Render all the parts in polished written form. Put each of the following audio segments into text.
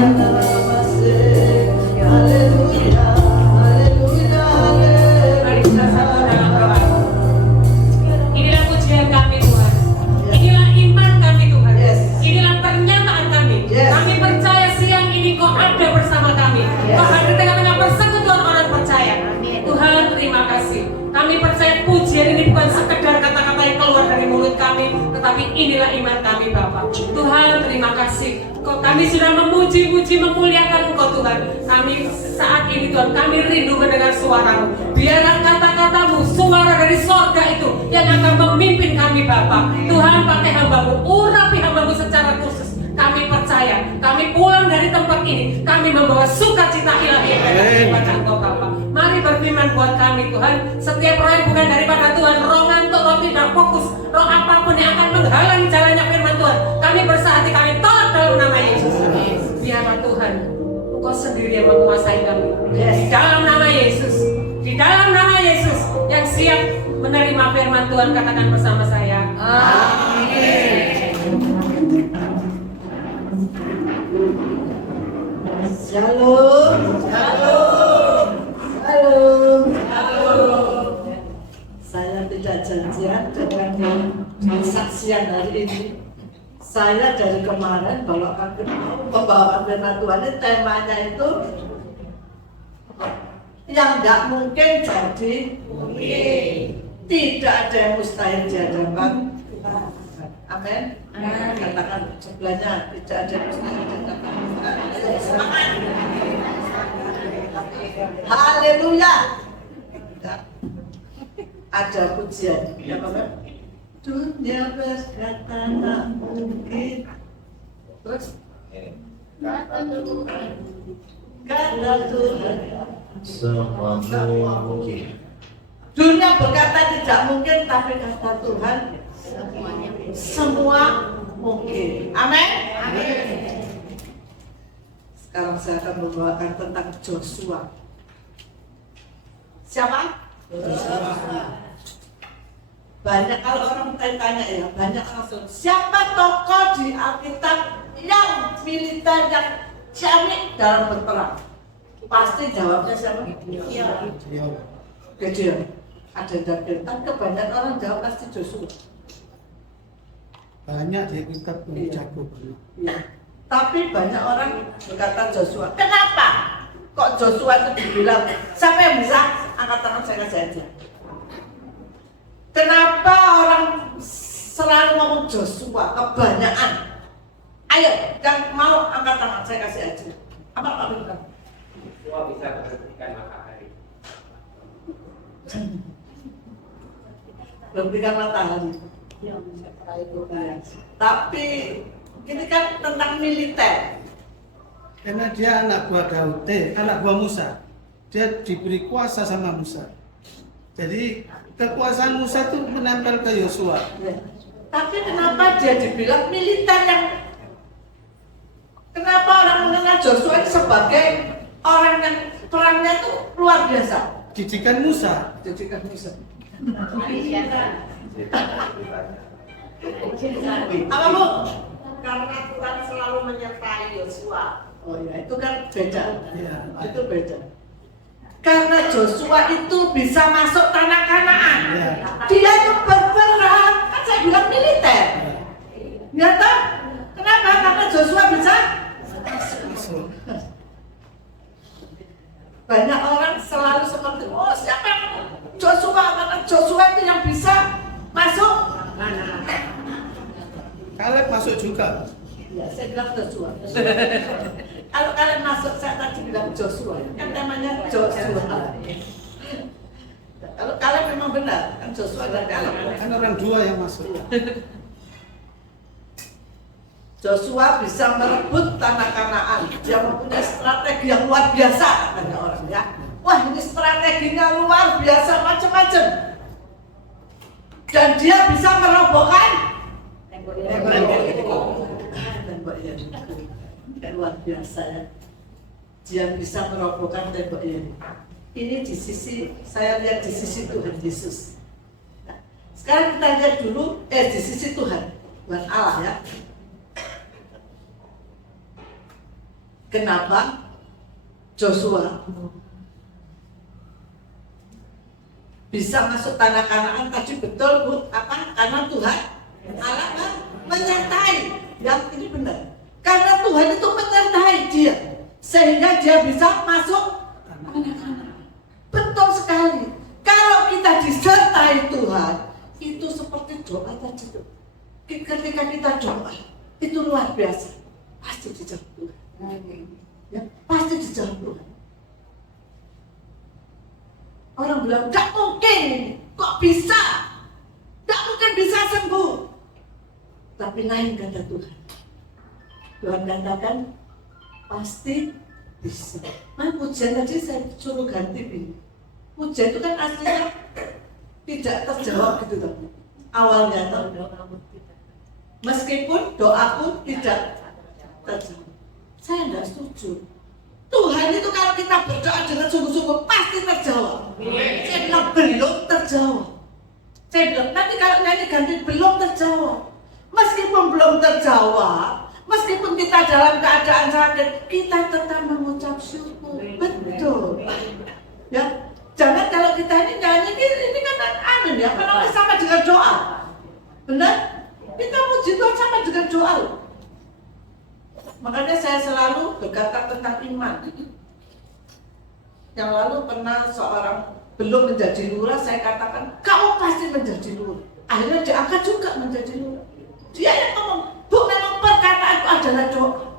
Mari kita satu dalam doa. Inilah pujian kami Tuhan. Inilah iman kami Tuhan. Inilah pernyataan kami. Kami percaya siang ini Kau ada bersama kami. Kau hadir tengah-tengah persekutuan orang percaya. Tuhan terima kasih. Kami percaya pujian ini bukan sekedar kata-kata yang keluar dari mulut kami, tetapi inilah iman kami Bapa. Tuhan terima kasih. Kami sudah memuji-muji, memuliakan Engkau Tuhan. Kami saat ini Tuhan, kami rindu mendengar suara-Mu. Biarlah kata-kata-Mu, suara dari sorga itu yang akan memimpin kami Bapa. Tuhan pakai hamba-Mu, urapi hamba-Mu secara khusus. Kami percaya, kami pulang dari tempat ini, kami membawa sukacita ilahi yang daripada Engkau Bapa. Mari berfirman buat kami Tuhan. Setiap roh yang bukan daripada Tuhan, roh ngantuk, roh tidak fokus, roh apapun yang akan menghalangi jalannya firman Tuhan, kami bersahati, kami tolak dalam nama Yesus. Biarlah Tuhan, Engkau sendiri yang menguasai kami. Di dalam nama Yesus, di dalam nama Yesus yang siap menerima firman Tuhan, katakan bersama saya. Amin. Shalom, shalom, shalom, shalom. Saya tidak janjian dengan kesaksian hari ini. Saya dari kemarin membawakan firman Tuhan ini, temanya itu yang tidak mungkin jadi mungkin. Tidak ada yang mustahil di hadapan Tuhan. Amin. Katakan sebelahnya, tidak ada yang mustahil di hadapan Tuhan. Semangat. Haleluya. Ada pujian, ya Bapak. Dunia berkata tak mungkin. Terus kata Tuhan semua mungkin. Dunia berkata tidak mungkin, tapi kata Tuhan semua mungkin. Amin. Amin. Sekarang saya akan membawakan tentang Joshua. Siapa? Joshua. Banyak kalau orang tanya ya, banyak orang siapa tokoh di Alkitab yang militer yang ciamik dalam berperang? Pasti jawabnya siapa? Gideon. Ada David. Tapi kebanyakan orang jawab pasti Joshua. Banyak di kitab jago. Iya. Tapi banyak orang berkata Joshua. Kenapa? Kok Joshua itu dibilang? Siapa yang bisa angkat tangan saya kasih aja? Kenapa orang selalu ngomong Joshua? Kebanyakan. Ayo, yang mau angkat tangan saya kasih aja. Apa Pak Bintang? Joshua bisa memberhentikan matahari. Berhentikan matahari. Tapi ini kan tentang militer. Karena dia anak buah Daud, anak buah Musa. Dia diberi kuasa sama Musa. Jadi kekuasaan Musa itu menempel ke Yosua. Tapi kenapa dia dibilang militer yang? Kenapa orang mengenal Joshua sebagai orang yang perangnya itu luar biasa? Didikan Musa. Didikan Musa. Apa Bu? Karena Tuhan selalu menyertai Yosua. Oh ya, itu kan beda. Ya. Itu beda. Karena Joshua itu bisa masuk tanah Kanaan. Ya. Dia itu berperang, kan saya bilang militer. Ya toh? Kenapa? Karena Joshua bisa masuk. Banyak orang selalu seperti, oh siapa yang Joshua? Karena Joshua itu yang bisa masuk mana? Kaleb masuk juga. Ya, saya bilang Joshua. Kalau kalian masuk, saya tadi bilang Joshua, kan namanya Joshua. Kalau kalian memang benar, kan Joshua dan Kaleb. Kan orang dua yang masuk. Joshua bisa merebut tanah Kanaan. Dia mempunyai strategi yang luar biasa, katanya orang ya. Wah, ini strateginya luar biasa, macam-macam. Dan dia bisa merobohkan tembok Yeriko. Luar biasa ya. Dia bisa merobohkan tembok Yeriko. Ini di sisi, saya lihat di sisi Tuhan Yesus. Nah, sekarang kita lihat dulu, di sisi Tuhan Allah ya. Kenapa Joshua bisa masuk tanah Kanaan tadi betul Bu? Apa? Karena Tuhan Allah menyertai. Yang ini benar. Karena Tuhan itu menyertai dia sehingga dia bisa masuk tanah Kanaan. Betul sekali. Kalau kita disertai Tuhan, itu seperti doa tadi tuh. Ketika kita doa, itu luar biasa. Pasti dijawab Tuhan. Ya, pasti dijawab Tuhan. Orang bilang, gak mungkin, kok bisa? Gak mungkin bisa sembuh. Tapi lain kata Tuhan. Tuhan katakan, pasti bisa. Nah, pujian tadi saya suruh ganti ini. Pujian itu kan aslinya tidak terjawab gitu loh. Awalnya tuh, meskipun doaku tidak terjawab. Saya tidak setuju. Tuhan itu kalau kita berdoa dengan sungguh-sungguh pasti terjawab. Saya bilang belum terjawab. Saya bilang nanti kalau nanti ganti belum terjawab. Meskipun belum terjawab, meskipun kita dalam keadaan sakit, kita tetap mengucap syukur. Betul. Ya, jangan kalau kita ini nyanyi ini kan amin ya, karena sama dengan doa. Benar? Kita puji Tuhan sama dengan doa. Makanya saya selalu berkata tentang iman. Yang lalu pernah seorang belum menjadi lurah, saya katakan kamu pasti menjadi lurah. Akhirnya diangkat juga menjadi lurah. Dia yang ngomong, Bu, memang perkataanku adalah doa.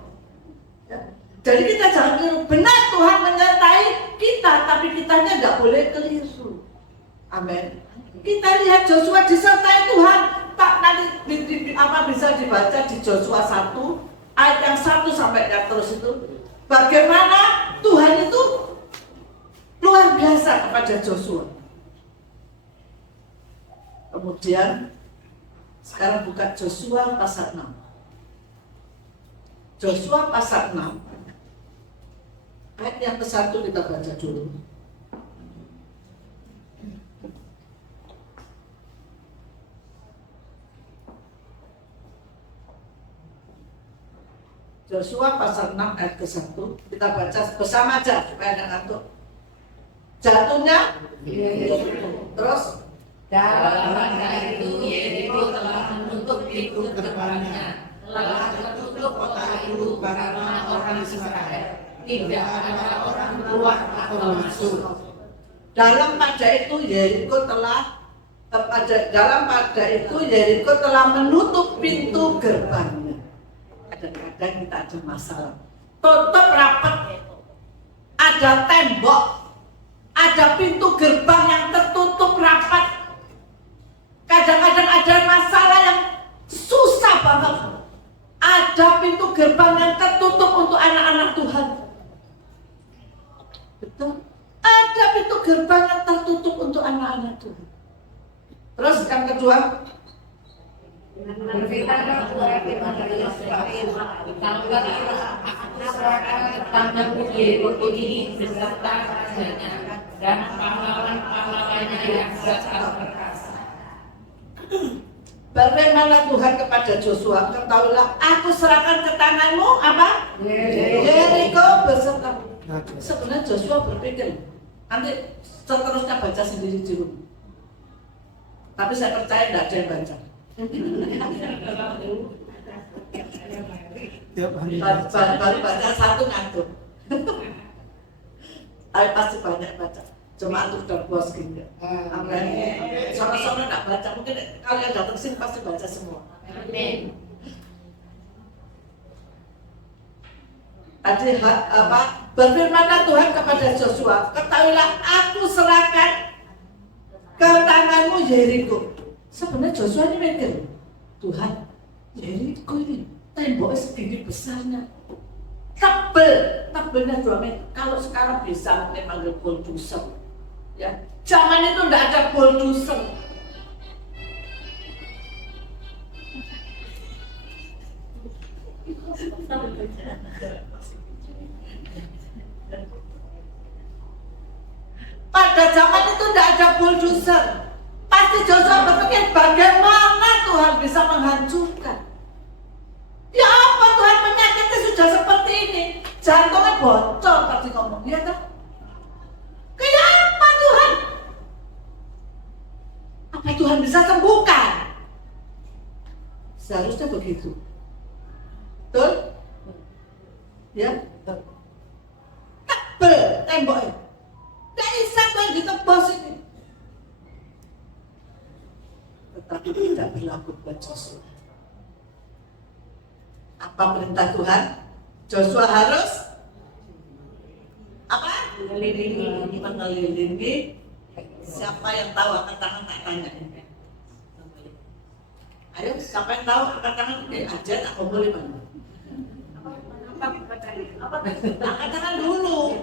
Ya. Jadi kita jangan keliru. Benar Tuhan menyertai kita, tapi kitanya nggak boleh keliru. Amin. Kita lihat Joshua disertai Tuhan. Tak nanti apa bisa dibaca di Joshua 1 ayat yang 1 sampai yang terus itu. Bagaimana Tuhan itu luar biasa kepada Joshua. Kemudian sekarang buka Joshua pasal 6. Joshua pasal 6 ayat yang ke-1 kita baca dulu. Joshua pasal 6 ayat ke-1 kita baca bersama aja supaya ada ngantuk. Jatuhnya terus dalam rangka itu Yeriko telah menutup pintu gerbangnya, telah tertutup kota itu karena orang Israel. Tidak ada orang keluar atau masuk. Dalam pada itu Yeriko telah menutup pintu gerbangnya. Kadang-kadang kita ada masalah. Tutup rapat, ada tembok, ada pintu gerbang yang tertutup rapat. Kadang-kadang ada masalah yang susah banget. Ada pintu gerbang yang tertutup untuk anak-anak Tuhan. Betul? Ada pintu gerbang yang tertutup untuk anak-anak Tuhan. Terus yang kedua, Berfirmanlah Tuhan dari Israel, tanggallah aku serahkan ke tanganmu Yeriko ini beserta rajanya dan pahlawan-pahlawannya yang besar perkasa. berfirmanlah Tuhan kepada Joshua, ketahuilah aku serahkan ke tanganmu apa? Yeriko beserta. Sebenarnya Joshua berpikir, nanti seterusnya baca sendiri di rumah. Tapi saya percaya tidak ada yang baca. Baru baca satu ngantuk. Tapi pasti banyak baca. Cuma untuk dan bos gitu. Amin. Sono-sono tidak baca. Mungkin kalau yang datang sini pasti baca semua. Amin. Tadi berfirmanlah Tuhan kepada Joshua, ketahuilah aku serahkan ke tanganmu Yeriko. Sebenarnya Joshua ini mikir, Tuhan, Yeriko ini temboknya segini besarnya, tebelnya 2 meter. Kalau sekarang bisa manggil bulldozer, ya. Zaman itu tidak ada bulldozer. Pada zaman itu tidak ada bulldozer. Pasti Joshua berpikir bagaimana Tuhan bisa menghancurkan. Ya apa Tuhan, penyakitnya sudah seperti ini. jantungnya bocor tadi ngomong, iya kan? Kenapa Tuhan? Apa Tuhan bisa sembuhkan? Seharusnya begitu. Betul? Ya? Tebel temboknya. Gak bisa tuh yang ditebas ini. Tetapi tidak berlaku buat Joshua. Apa perintah Tuhan? Joshua harus apa? Mengelilingi. Siapa yang tahu angkat tangan, tak tanya. Ayo, siapa yang tahu angkat tangan? Aja tak boleh mana? Angkat tangan dulu.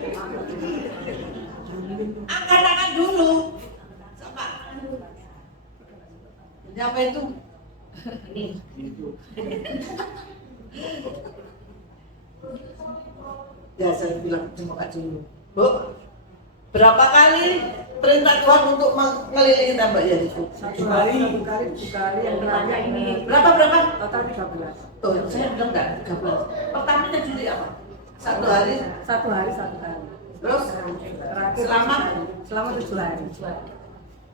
Angkat tangan dulu. Siapa? Ini apa itu? Ini. Ya saya bilang cuma dulu. Bu, berapa kali perintah Tuhan untuk mengelilingi tembok ya itu? Satu hari yang terakhir ini Berapa? total 13. Tuh, saya bilang enggak 13. Pertamanya jadi apa? Satu hari. Satu hari. Terus Terakhir selama 7 hari.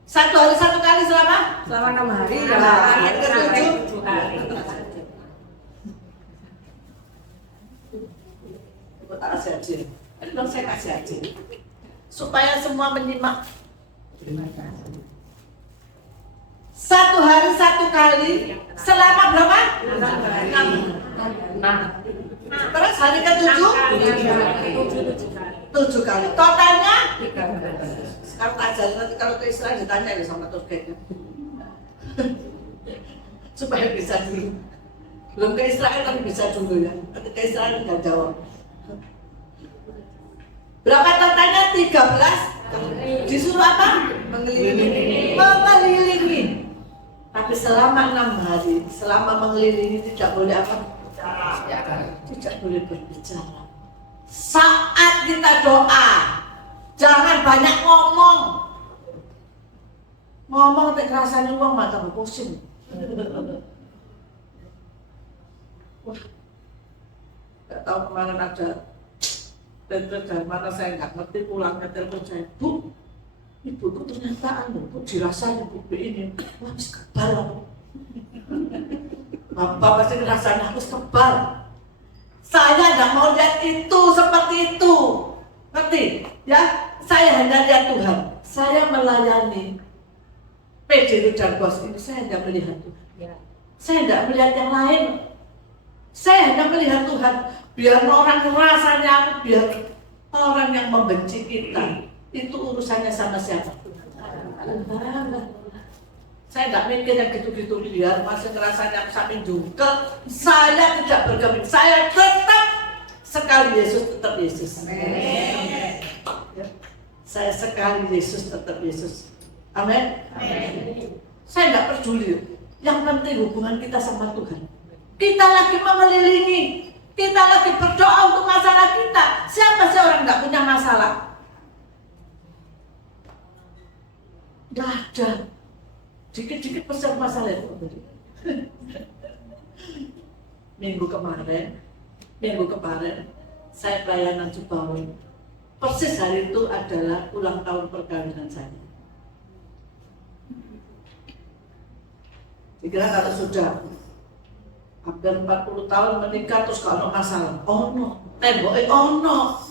satu hari satu kali selama Selama 6 hari. Hari ke-7. 7 kali. Tak kasih aja. Ini dong saya kasih aja. Supaya semua menyimak. Satu hari satu kali selama berapa? 6. Terus hari ke-7? 7 kali. Totalnya? 13. Sekarang tak ajarin nanti kalau ke Israel ditanya ya sama Turki. Supaya bisa dulu. Belum ke Israel tapi bisa dulu ya. Nanti ke Israel nggak jawab. Berapa totalnya? 13. Disuruh apa? Mengelilingi. Tapi selama 6 hari, selama mengelilingi tidak boleh apa? Tidak boleh berbicara. Saat kita doa, jangan banyak ngomong. Ngomong tak rasanya uang mata pusing. Wah, nggak tahu kemarin ada telepon dari mana saya nggak ngerti, pulangnya telepon saya, Bu, ibuku ternyata Bu dirasanya Bu ini, wah kebal. Bapak pasti rasanya harus kebal. Saya tidak mau lihat itu seperti itu, ngerti? Ya, saya hanya lihat Tuhan. Saya melayani PJ dan bos ini, saya tidak melihat Tuhan. Saya tidak melihat yang lain. Saya hanya melihat Tuhan. Biar orang rasanya, biar orang yang membenci kita, itu urusannya sama siapa? Tuhan. Saya tidak mikir yang gitu-gitu, biar masih ngerasanya sampai jungkel. Saya tidak bergeming, saya tetap sekali Yesus, tetap Yesus. Amen. Saya sekali Yesus, tetap Yesus. Amin. Saya tidak peduli. Yang penting hubungan kita sama Tuhan. Kita lagi mengelilingi, kita lagi berdoa untuk masalah kita. Siapa sih orang nggak punya masalah? Nggak ada. Dikit-dikit besar masalah itu. Minggu kemarin saya pelayanan Cibawi. Persis hari itu adalah ulang tahun perkawinan saya. Dikira kalau sudah hampir 40 tahun menikah terus kalau masalah, oh no, temboknya oh no.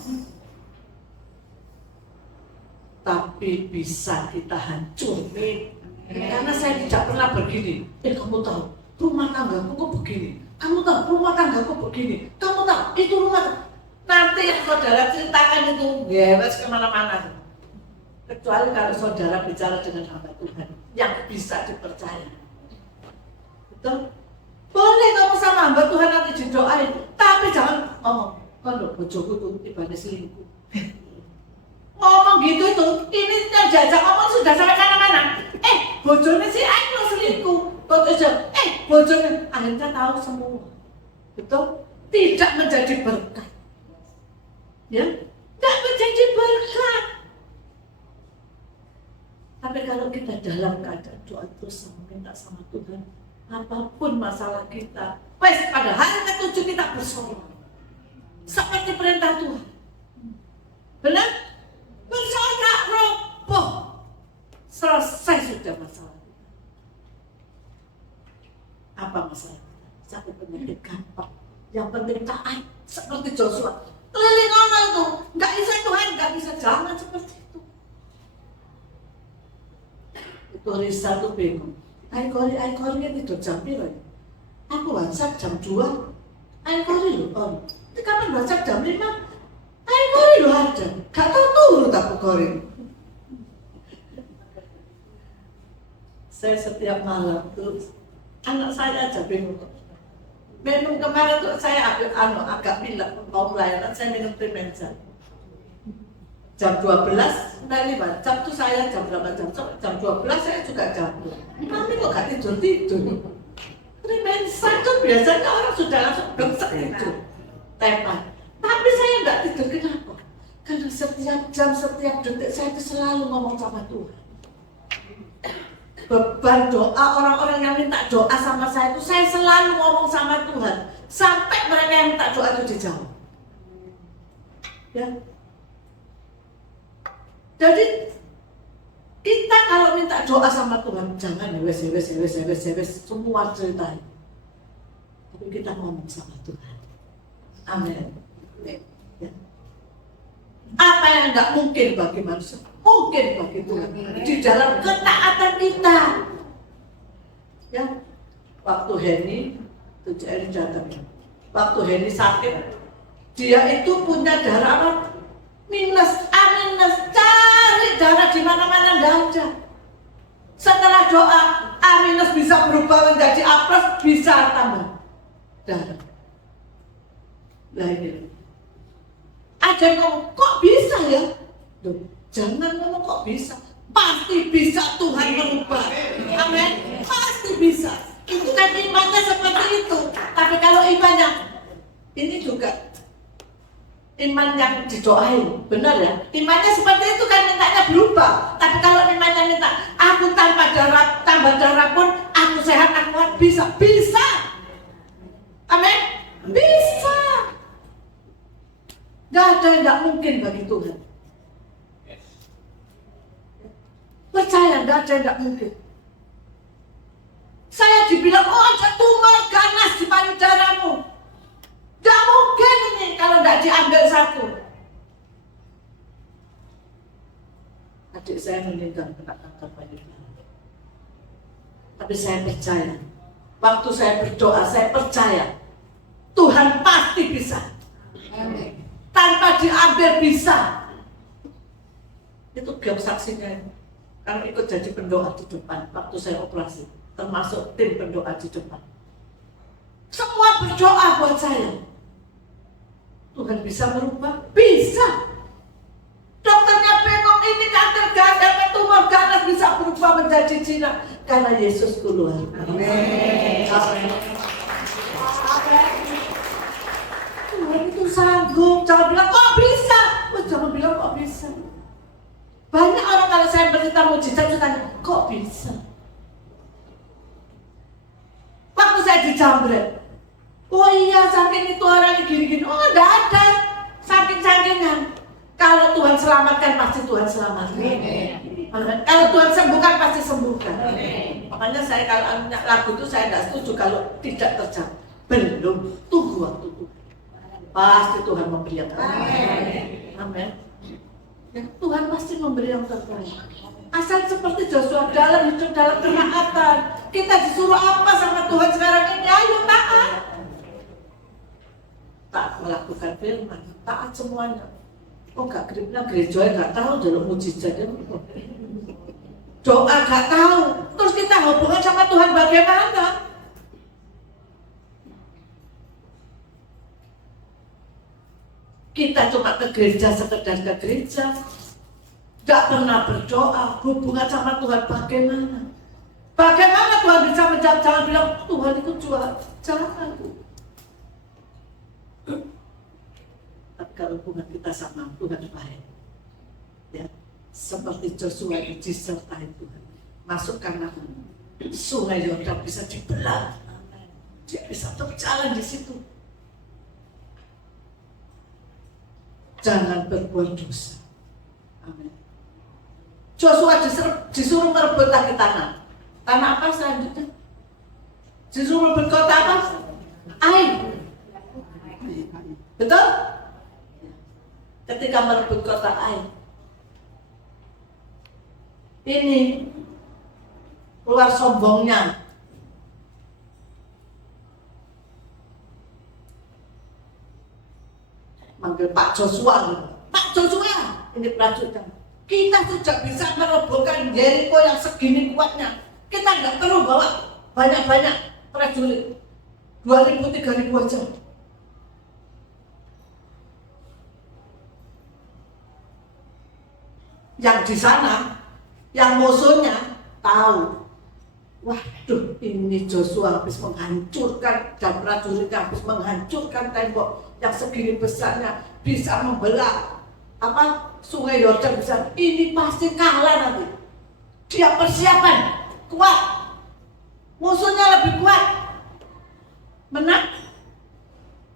Tapi bisa kita hancurin. Karena saya tidak pernah begini. Kamu tahu, rumah tanggaku kok begini. Kamu tahu, rumah tanggaku begini. Kamu tahu, itu rumah. Nanti yang saudara ceritakan itu ngewas kemana-mana. Kecuali kalau saudara bicara dengan hamba Tuhan yang bisa dipercaya. Betul? Boleh kamu sama hamba Tuhan nanti didoain, tapi jangan ngomong, kalau bojoku tuh ibadah selingkuh. Ngomong gitu itu, ini yang diajak ngomong sudah sampai mana-mana. Bojone si Aino selingkuh. Bojone akhirnya tahu semua. Betul? Tidak menjadi berkat. Ya? Tidak menjadi berkat. Tapi kalau kita dalam keadaan doa terus minta sama Tuhan, apapun masalah kita, pada hari ke-7 kita bersorak. Seperti perintah perintah Tuhan. Benar? Percaya roboh. Selesai sudah masalah. Apa masalah? Satu penyakit gampang. Yang penting taat seperti Joshua. Keliling orang itu, nggak bisa Tuhan, nggak bisa, jangan seperti itu. Itu Risa tuh bingung. Aikori itu jam berapa? Aku WhatsApp jam 2. Aikori loh, Om. Itu kapan WhatsApp jam 5? Aikori loh ada. Gak tahu turut aku Kori. Saya setiap malam tuh, anak saya aja bingung. Minum kemarin tuh saya agak pilek, mau melayanan saya minum Tremenza. Jam 12, entah 5 jam tuh saya jam berapa jam 12 saya juga jam 2. Kami kok gak tidur-tidur. Tremenza itu biasanya orang sudah langsung bengsek tidur. Tepat. Tapi saya gak tidur, kenapa? Karena setiap jam, setiap detik saya itu selalu ngomong sama Tuhan. Beban doa orang-orang yang minta doa sama saya itu saya selalu ngomong sama Tuhan sampai mereka yang minta doa itu dijawab. Ya. Jadi kita kalau minta doa sama Tuhan jangan wes semua cerita. Tapi kita ngomong sama Tuhan. Amin. Ya. Apa yang tidak mungkin bagi manusia mungkin bagi Tuhan di dalam ketaatan kita. Ya, waktu Henny itu jadi datang. Waktu Henny sakit, dia itu punya darah apa? Minus, cari darah di mana-mana nggak ada. Setelah doa, A minus bisa berubah menjadi A plus, bisa tambah darah. Nah ini, ada yang ngomong, kok bisa ya? Duh, jangan ngomong kok bisa. Pasti bisa Tuhan merubah. Amin. Pasti bisa. Itu kan imannya seperti itu. Tapi kalau imannya, ini juga iman yang didoain, benar ya? Imannya seperti itu kan mintanya berubah. Tapi kalau imannya minta, aku tanpa darah, tambah darah pun, aku sehat, aku kuat, bisa. Bisa. Amin. Bisa. Gak ada yang gak mungkin bagi Tuhan. Percaya, gak ada yang gak mungkin. Saya dibilang, oh ada tumor ganas di payudaramu. Gak mungkin ini kalau gak diambil satu. Adik saya meninggal kena kanker payudara. Tapi saya percaya. Waktu saya berdoa, saya percaya. Tuhan pasti bisa. Amin. Tanpa diambil bisa. Itu biar saksinya ini. Karena ikut jadi pendoa di depan waktu saya operasi, termasuk tim pendoa di depan. Semua berdoa buat saya. Tuhan bisa merubah? Bisa. Dokternya bingung, ini kanker ganas, tumor ganas bisa berubah menjadi jinak karena Yesus keluar. Amin. Tuhan itu sanggup. Jangan bilang kok bisa. Jangan bilang kok bisa. Banyak orang kalau saya bercerita mujizat tanya, kok bisa? Waktu saya dijamret, oh iya saking itu orang gini-gini, oh enggak ada saking-sakingan. Kalau Tuhan selamatkan pasti Tuhan selamatkan. Kalau Tuhan sembuhkan pasti sembuhkan. Makanya saya kalau lagu itu saya enggak setuju kalau tidak terjadi. Belum, tunggu waktu itu. Pasti Tuhan memberi yang terbaik. Amin. Ya, Tuhan pasti memberi yang terbaik. Asal seperti Joshua dalam hidup dalam ketaatan. Kita disuruh apa sama Tuhan sekarang ini? Ayo taat. Taat melakukan firman, taat semuanya. Oh gak gripnya gereja gak tahu dalam mujizatnya. Doa gak tahu. Terus kita hubungan sama Tuhan bagaimana? Kita cuma ke gereja sekedar ke gereja, gak pernah berdoa, hubungan sama Tuhan bagaimana? Bagaimana Tuhan bisa menjawab? Jangan bilang Tuhan itu jual, jangan. Tapi kalau hubungan kita sama Tuhan baik, ya seperti Joshua disertai Tuhan, masuk Kanaan, sungai Yordan bisa dibelah, dia bisa berjalan di situ. jangan berbuat dosa. Amin. Joshua disuruh merebut lagi tanah. Tanah apa selanjutnya? Disuruh merebut kota apa? Ai. Betul? Ketika merebut kota Ai, ini keluar sombongnya. Manggil Pak Joshua, Pak Joshua, ini prajurit. Kita sudah bisa merobohkan Yeriko yang segini kuatnya. Kita nggak perlu bawa banyak-banyak prajurit, 2.000, 3.000 aja. Yang di sana, yang musuhnya tahu, waduh ini Joshua habis menghancurkan, dan prajuritnya habis menghancurkan tembok yang segini besarnya, bisa membelah Sungai Yordan besar. Ini pasti kalah nanti. Dia persiapan kuat, musuhnya lebih kuat. Menang?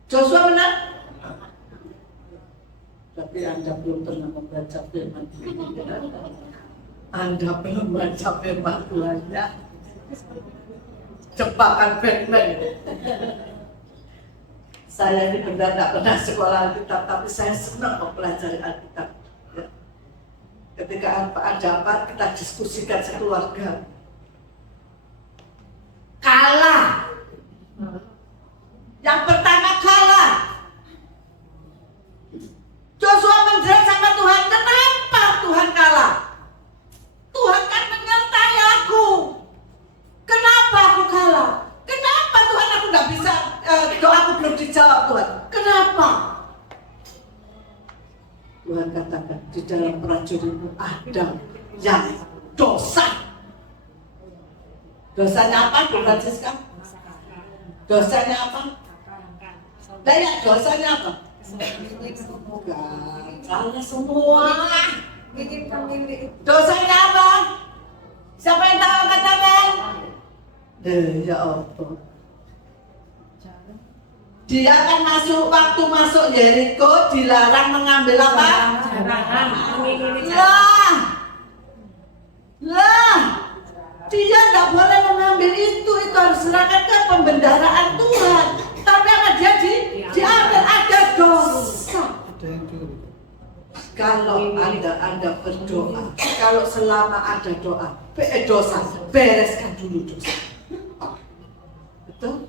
Joshua menang? Tapi Anda belum pernah membaca firman Tuhan. Anda belum baca firman Tuhan, ya. Jebakan Batman. Saya ini benar tidak pernah sekolah Alkitab, tapi saya senang mempelajari Alkitab. Ya. Ketika ada apa, kita diskusikan sekeluarga. Kalah. Yang pertama kalah. Joshua menjerit sama Tuhan, kenapa Tuhan kalah? Tuhan kan menyertai aku. Kenapa aku kalah? Kenapa Tuhan aku nggak bisa, doaku belum dijawab Tuhan? Kenapa? Tuhan katakan di dalam prajuritmu ada yang dosa. Dosanya apa, Bu Francisca? Dosanya apa? Banyak dosanya apa? Salah semua. Dosanya apa? Siapa yang tahu katakan? Ya Allah. Dia kan waktu masuk Yeriko dilarang mengambil apa? Lah, dia nggak boleh mengambil itu harus serahkan ke pembendaraan Tuhan. Tapi apa dia diambil, ada dosa. Kalau Anda berdoa, kalau selama ada dosa, bereskan dulu dosa. Betul?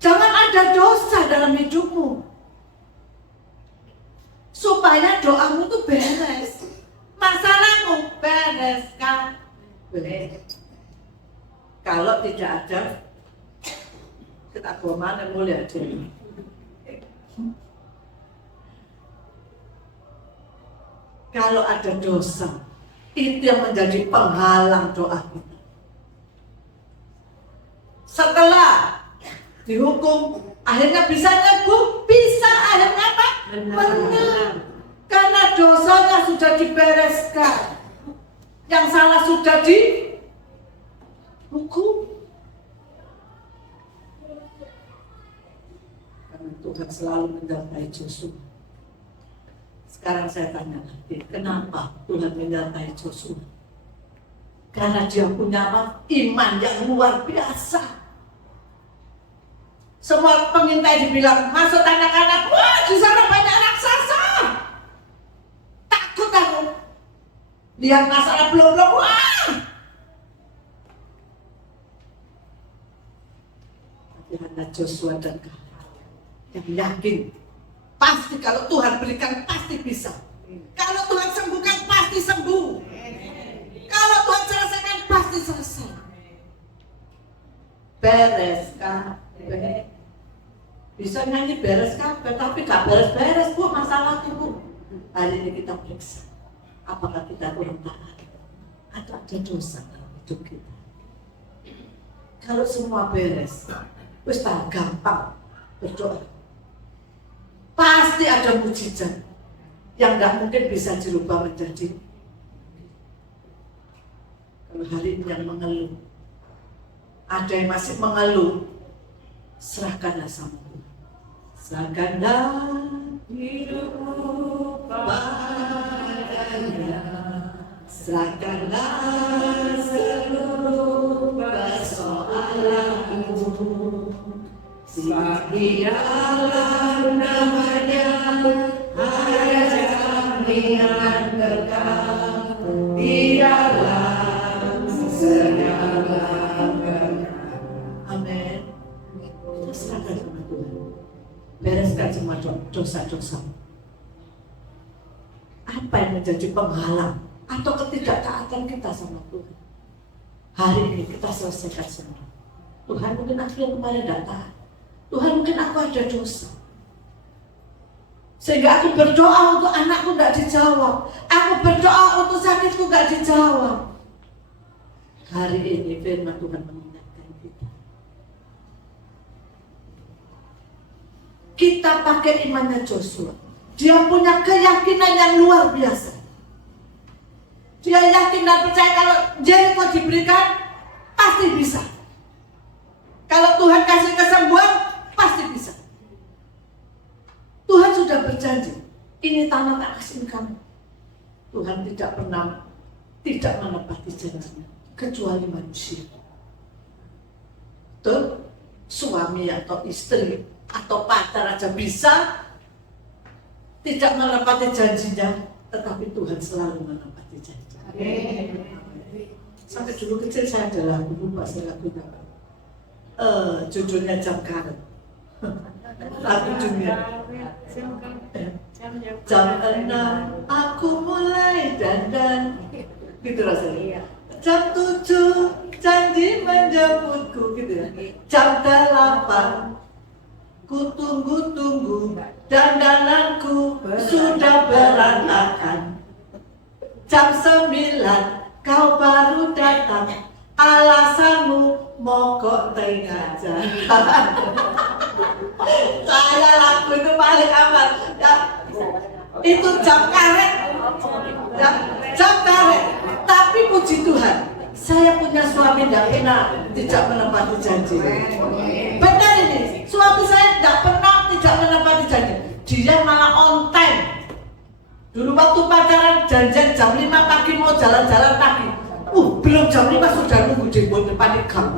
Jangan ada dosa dalam hidupmu, supaya doamu tuh beres, masalahmu beres kan? Beres. Kalau tidak ada, kita bawa mana mulia aja. Kalau ada dosa, itu yang menjadi penghalang doa kita. Setelah dihukum, akhirnya bisa nyembuh, bisa akhirnya apa? Menang. Karena dosanya sudah dibereskan, yang salah sudah dihukum. Karena Tuhan selalu menyertai Joshua. Sekarang saya tanya lagi, kenapa Tuhan menyertai Joshua? Karena dia punya apa? Iman yang luar biasa. Semua pengintai dibilang, masuk anak-anak, wah di sana banyak raksasa. Takut aku. Lihat masalah belum, wah. Tapi ada Joshua dan Kaleb yang yakin, pasti kalau Tuhan berikan pasti bisa. Kalau Tuhan sembuhkan pasti sembuh. Kalau Tuhan selesaikan pasti selesai. Beres kan? Bisa nyanyi beres kabeh, tapi gak beres-beres Bu masalah itu Bu. Hari ini kita periksa, apakah kita kurang taat atau ada dosa dalam hidup kita. Kalau semua beres, wis gampang berdoa. Pasti ada mujizat yang gak mungkin bisa dirubah menjadi. Kalau hari ini yang mengeluh, ada yang masih mengeluh, serahkanlah sama Tuhan. serahkanlah hidupku padanya, serahkanlah seluruh persoalanmu. Sebab dialah namanya ada jaminan kekal di dalam segala perkara. Amin. Kita serahkan sama Tuhan. Bereskan semua dosa-dosa. Apa yang menjadi penghalang atau ketidaktaatan kita sama Tuhan? Hari ini kita selesaikan semua. Tuhan, mungkin aku yang kemarin tidak taat. Tuhan, mungkin aku ada dosa, sehingga aku berdoa untuk anakku tidak dijawab. Aku berdoa untuk sakitku tidak dijawab. Hari ini firman Tuhan mengingatkan kita. Kita pakai imannya Joshua. Dia punya keyakinan yang luar biasa. Dia yakin dan percaya kalau Jericho diberikan, pasti bisa. Kalau Tuhan kasih kesembuhan, pasti bisa. Tuhan sudah berjanji, ini tanah tak kasih kamu. Tuhan tidak pernah tidak menepati janjinya, kecuali manusia. Tuh, suami atau istri atau pacar aja bisa tidak menepati janjinya, tetapi Tuhan selalu menepati janjinya. Sampai dulu kecil saya ada lagu, lupa saya lagunya. Judulnya Jam Karet. Lagu dunia. Jam 6 aku mulai dandan, gitu rasanya. Jam 7 janji menjemputku, gitu ya. Jam 8 ku tunggu-tunggu, dandananku sudah berantakan. Jam 9 kau baru datang, alasanmu mogok tengah jalan. Saya lagu itu paling aman ya. Itu jam karet ya, jam karet. Tapi puji Tuhan, saya punya suami tidak menepati janji. Benar ini, suami saya tidak pernah tidak menepati janji. Dia malah on time. Dulu waktu pacaran janjian jam 5 pagi mau jalan-jalan pagi. Belum jam 5 sudah nunggu di depan gang.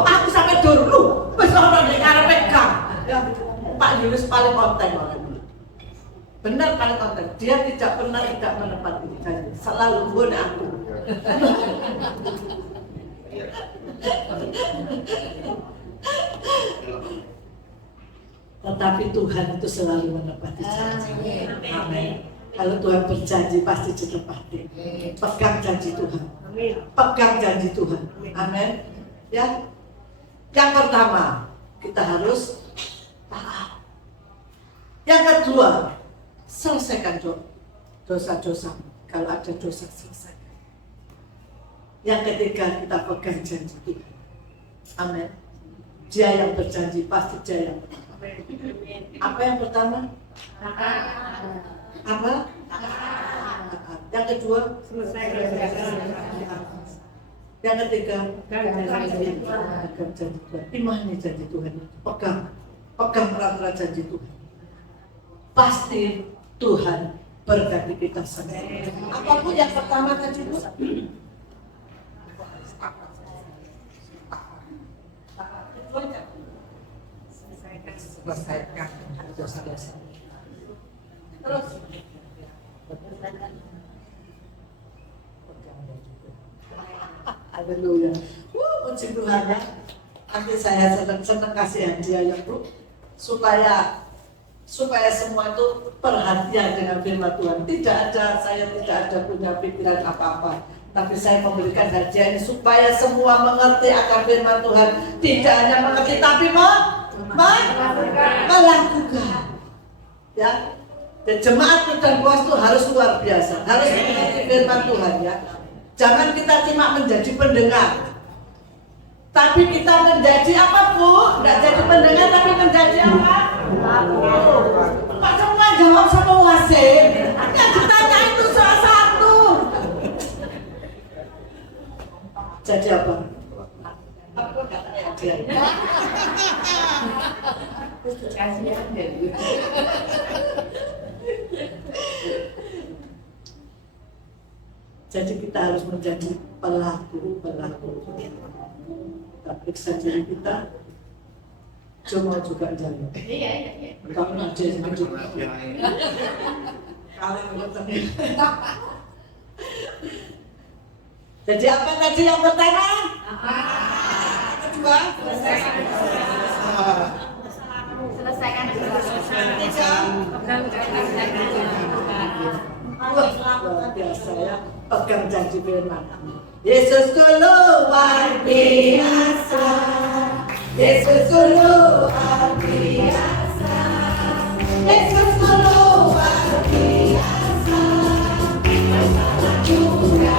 Aku sampai dulu, besok di ngarepe gang. Pak Yulis paling konten orang. Benar paling konten. Dia tidak pernah tidak menepati janji. Selalu guna aku. Tetapi Tuhan itu selalu menepati janji. Amin. Kalau Tuhan berjanji pasti ditepati. Pegang janji Tuhan. Pegang janji Tuhan. Amin. Ya. Yang pertama, kita harus taat. Yang kedua, selesaikan dosa-dosa. Kalau ada dosa, selesaikan. Yang ketiga, kita pegang janji Tuhan. Amin. Dia yang berjanji pasti dia yang menepati. Apa yang pertama? Apa? Yang kedua, yang ketiga, pegang janji Tuhan. Imani janji Tuhan. Pegang peraturan janji Tuhan. Pasti Tuhan berkati kita semua. Apapun yang pertama tadi itu. Selesaikan dosa-dosa. Terus haleluya. Puji Tuhan ya. Nanti saya senang kasih hadiah ya Bu, supaya semua itu perhatian dengan firman Tuhan. Saya tidak ada punya pikiran apa-apa, tapi saya memberikan hadiah ini supaya semua mengerti akan firman Tuhan. Tidak hanya mengerti tapi melakukan. Ya. Dan jemaat dan puas itu harus luar biasa, harus mengerti firman Tuhan ya. Jangan kita cuma menjadi pendengar, tapi kita menjadi apa Bu? Tidak jadi pendengar tapi menjadi apa? Pak semua jawab sama wasit. Yang ditanya itu salah satu. Jadi apa? Kasihan deh. Jadi kita harus menjadi pelaku. Kita periksa diri kita. Cuma juga jalan. Iya. Kamu aja yang kalian bertemu. Jadi apa tadi yang pertama? Kedua? Selesaikan Ketiga? Luar biasa ya, pegang janji firman. Yesusku luar biasa, Yesusku luar biasa, Yesusku luar biasa, juga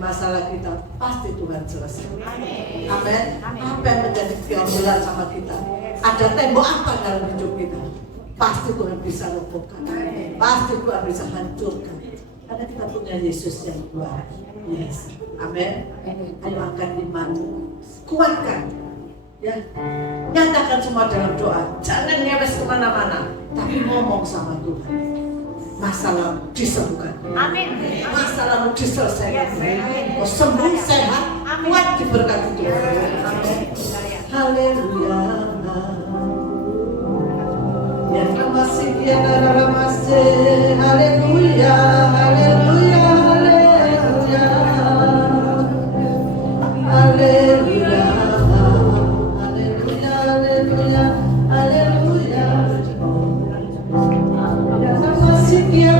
masalah kita pasti Tuhan selesai. Amin. Apa yang menjadi keunggulan sama kita? Ada tembok apa dalam hidup kita? Pasti Tuhan bisa robohkan. Pasti Tuhan bisa hancurkan. Karena kita punya Yesus yang luar biasa. Amin. Ayo angkat imanmu, kuatkan. Ya, nyatakan semua dalam doa. Jangan ngewes kemana-mana, tapi ngomong sama Tuhan. Masalah disembuhkan. Amin. Masalah diselesaikan. Mau sembuh sehat, kuat diberkati Tuhan. Haleluya. Ya masih dia masih. Haleluya, haleluya, haleluya. Haleluya. Haleluya, haleluya, haleluya. Masih dia